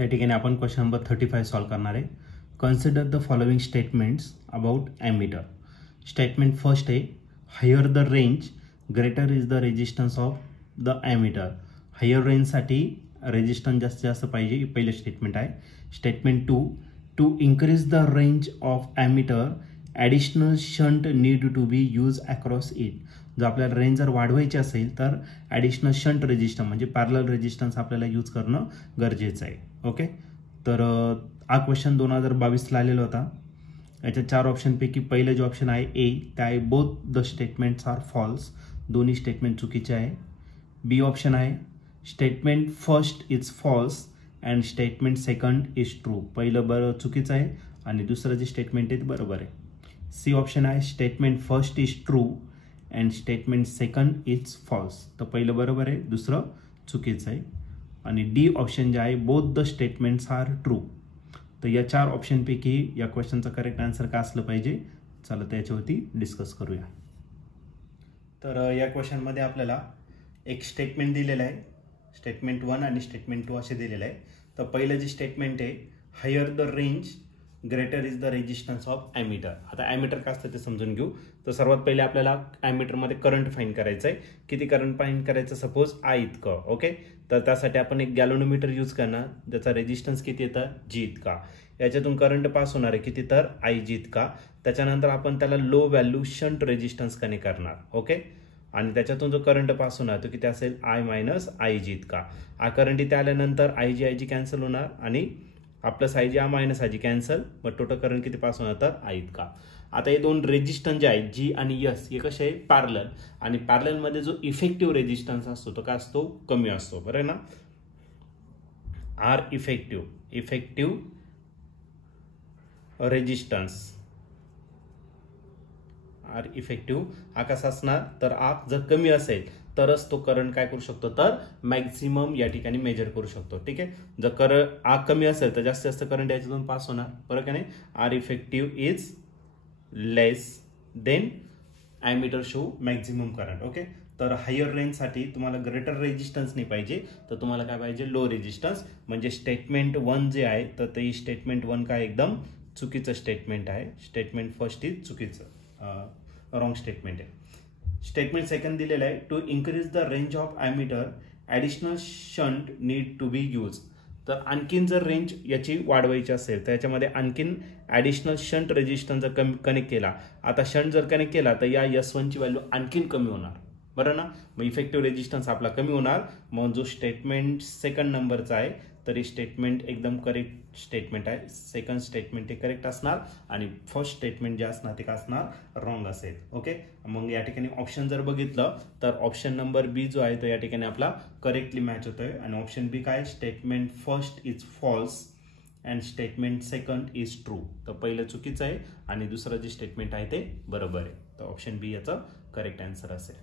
त्या ठिकाणी आपण क्वेश्चन नंबर 35 सॉल्व करणार आहे. Consider the following statements about ammeter. Statement first आहे, higher the range greater is the resistance of the ammeter. Higher रेंजसाठी resistance जास्त पाहिजे, पहिलं स्टेटमेंट आहे. Statement two increase the range of ammeter additional shunt need to be use across it. जर आपल्याला range जर वाढवायची असेल तर ॲडिशनल शंट रेजिस्टन्स म्हणजे पॅरलल रेजिस्टन्स आपल्याला यूज करणं गरजेचं आहे. ओके, तर हा क्वेश्चन 2022ला आलेला होता. याच्या 4 ऑप्शनपैकी पहिलं जे ऑप्शन आहे ए, त्या आहे both the statements are false. दोन्ही स्टेटमेंट चुकीचे आहे. बी ऑप्शन आहे statement first is false and statement second is true. पहिलं बरं चुकीचं आहे आणि दुसरं जे स्टेटमेंट आहे ते बरोबर आहे. सी ऑप्शन आहे statement first is true and statement second is false. तर पहिलं बरोबर आहे, दुसरं चुकीचं आहे. आणि डी ऑप्शन जे आहे both the statements are true. तर या 4 ऑप्शनपैकी या क्वेश्चनचं करेक्ट आन्सर काय असलं पाहिजे, चला त्याच्यावरती डिस्कस करूया. तर या क्वेश्चनमध्ये आपल्याला एक स्टेटमेंट दिलेलं आहे, स्टेटमेंट 1 आणि स्टेटमेंट 2 असे दिलेलं आहे. तर पहिलं जे स्टेटमेंट आहे, higher the range greater is the resistance of ammeter. आता ॲमीटर काय असतं ते समजून घेऊ. तर सर्वात पहिले आपल्याला ॲमीटरमध्ये करंट फाईंड करायचं आहे. किती करंट फाईंड करायचं, सपोज आय इतकं. ओके, तर त्यासाठी आपण एक गॅलोनोमीटर यूज करणार, ज्याचा रेजिस्टन्स किती येतं, जी इतका. याच्यातून करंट पास होणार आहे किती, तर आय जी इतका. त्याच्यानंतर आपण त्याला low value shunt resistance connect करणार. ओके, आणि त्याच्यातून जो करंट पास होणार तो किती असेल, आय मायनस आय जी इतका. हा करंट इथे आल्यानंतर आय जी कॅन्सल होणार आणि plus I G minus I G cancel, मग टोटल करंट किती पास होणार, तर आय इतका. आता हे दोन रेजिस्टन्स जे आहेत जी आणि यस, हे कसे आहे, पॅरलल. आणि पॅरललमध्ये जो इफेक्टिव्ह रेजिस्टन्स असतो तो काय असतो, कमी असतो, बरं ना. R effective resistance, R effective हा कसा असणार, तर आर जर कमी असेल तरच तो करंट काय करू शकतो, तर मॅक्झिमम या ठिकाणी मेजर करू शकतो. ठीक आहे, जर आर कमी असेल तर जास्त करंट याच्यातून पास होणार, बरोबर का नाही. R effective is less than ammeter show maximum current. Okay, तर हायर रेंजसाठी तुम्हाला ग्रेटर रेजिस्टन्स नाही पाहिजे, तर तुम्हाला काय पाहिजे, लो रेजिस्टन्स. म्हणजे स्टेटमेंट 1 जे आहे तर ते स्टेटमेंट 1 काय एकदम चुकीचं स्टेटमेंट आहे. स्टेटमेंट फर्स्ट इज चुकीचं, रॉंग स्टेटमेंट आहे. स्टेटमेंट सेकंड दिलेलं आहे, to increase the range of ammeter additional shunt need to be use. तर आणखीन जर रेंज याची वाढवायची असेल तर याच्यामध्ये आणखीन ॲडिशनल शंट रेजिस्टन्स जर कनेक्ट केला, आता शंट जर कनेक्ट केला तर या S1 ची व्हॅल्यू आणखीन कमी होणार, बरं ना. मग इफेक्टिव्ह रेजिस्टन्स आपला कमी होणार. मग जो स्टेटमेंट सेकंड नंबरचा आहे तर हे स्टेटमेंट एकदम करेक्ट स्टेटमेंट आहे. सेकंड स्टेटमेंट हे करेक्ट असणार आणि फर्स्ट स्टेटमेंट जे असणार ते काय असणार, रॉंग असेल. ओके, मग या ठिकाणी ऑप्शन जर बघितलं तर ऑप्शन नंबर बी जो आहे तो या ठिकाणी आपला करेक्टली मॅच होतोय. आणि ऑप्शन बी काय, statement first is false and statement second is true. तर पहिलं चुकीचं आहे आणि दुसरं जे स्टेटमेंट आहे ते बरोबर आहे. तर ऑप्शन बी याचं करेक्ट आन्सर असेल.